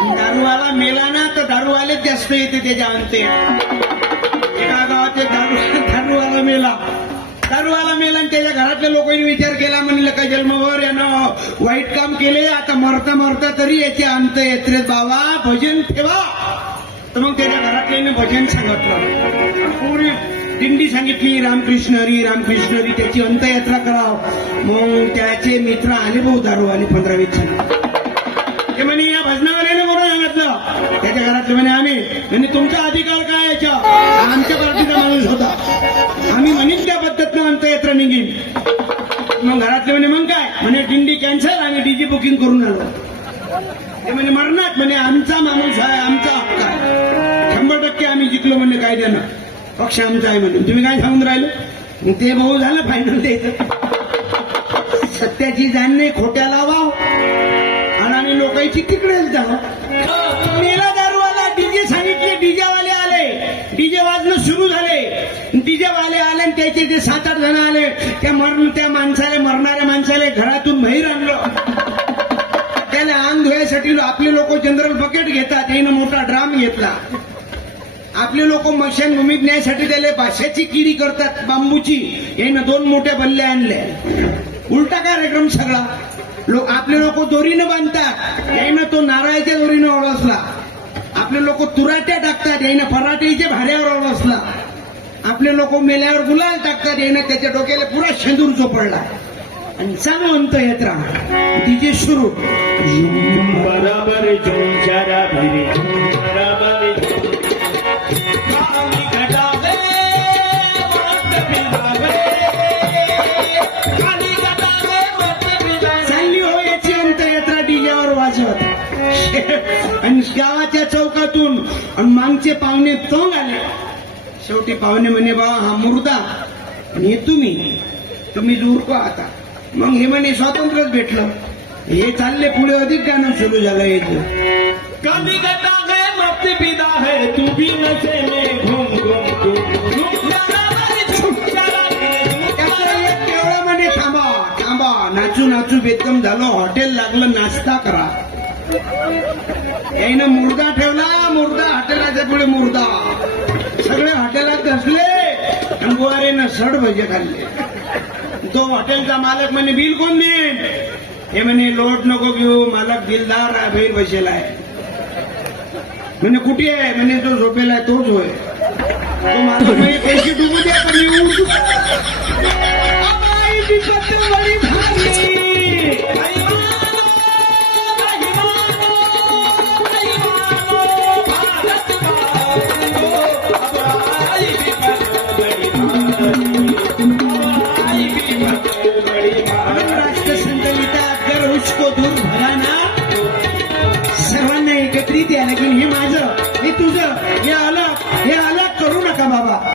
दारूवाला मेला ना तर दारूवालेच जास्त येते त्याच्या अंते. एका गावात एक दारूवाला मेला आणि त्याच्या घरातल्या लोकांनी विचार केला, म्हणलं का जन्मभर यानं वाईट काम केले, आता मरता मरता तरी याचे अंत येत रे बाबा, भजन ठेवा. तर मग त्याच्या घरातल्याने भजन सांगितलं, पुरी दिंडी सांगितली, रामकृष्ण हरी रामकृष्ण हरी, त्याची अंतयात्रा कराव. मग त्याचे मित्र आले भाऊ दारूवाले 15-20 जण. ते म्हणे या भजनावाल्याने बरोबर सांगितलं. त्याच्या घरातले म्हणे आम्ही म्हणजे तुमचा अधिकार काय याच्या, आमच्या पार्टीचा माणूस होता, आम्ही म्हणीन त्या पद्धतीनं अंतयात्रा निघीन. मग घरातले म्हणे मग काय, म्हणे दिंडी कॅन्सल, आम्ही डीजे बुकिंग करून आलो. ते म्हणे मरणात, म्हणे आमचा माणूस आहे, आमचा हक्क आहे, 100% आम्ही जिंकलो म्हणले कायद्यानं, पक्ष आमचा आहे म्हणून तुम्ही काय सांगून राहिले. मग ते भाऊ झालं फायनल द्यायचं. सत्याची जाण नाही, खोट्या लावा आणि लोकांची तिकडेच जावं. मेला दारूवाला, डीजे सांगितले, डीजेवाले आले, डीजे वाजणं सुरू झाले, डीजेवाले आले आणि त्याचे ते 7-8 जण आले. त्या मरणाऱ्या माणसाला घरातून बाहेर आणलं. त्याला अंग धुवायसाठी आपले लोक जनरल बकेट घेतात, त्यानं मोठा ड्राम घेतला. आपले लोक मशानभूमीत न्यायसाठी त्याला भाषाची किडी करतात, बांबूची. यानं 2 मोठ्या बल्ल्या आणल्या. उलटा कार्यक्रम सगळा. आपले लोक दोरीनं बांधतात, यानं तो नारळाच्या दोरीनं ओळसला. आपले लोक तुराट्या टाकतात, यानं पराठीच्या भाऱ्यावर ओळसला. आपले लोक मेल्यावर गुलाल टाकतात, यानं त्याच्या डोक्याला पुरा शेंदूर चोपडला. आणि चालू अंतयात्रा, डीजे सुरू. बराबर जोशारा भरी बराबर चालली हो याची अंतयात्रा डीजेवर वाजवत. आणि गावाच्या चौकातून मागचे पाहुणे तोंग आले. शेवटी पाहुणे म्हणे बा हा मुर्दा आणि हे तुम्ही दूर का आता. मग हे म्हणे स्वातंत्र्यच भेटलं. हे चालले पुढे, अधिक गाणं सुरू झालं याचं. कभी गता है मत पिता है तू भी नशे में घूम घूम तेवढं म्हणे थांबा, नाचू बेदम झालं, हॉटेल लागलं, नाश्ता करा. यानं मुर्दा ठेवला, हॉटेलाच्या पुढे मुर्दा. सगळे हॉटेलात बसले आणि बुवारेनं 60 भजे खाल्ले. तो हॉटेलचा मालक म्हणे बिल कोण देईन. हे म्हणे लोट नको घेऊ, मालक बिलदार आहे, बाहेर बसेला आहे. म्हणे कुठे आहे, म्हणे तो झोपेला आहे, तोच होय. तो मालक म्हणे पैसे डुबू द्या पण येऊ. राष्ट्रसंत लिहितात अगर उसको दूर भराना, सर्वांना एकत्रित या, लेकिन हे माझं, हे तुझं, हे अलग करू नका बाबा.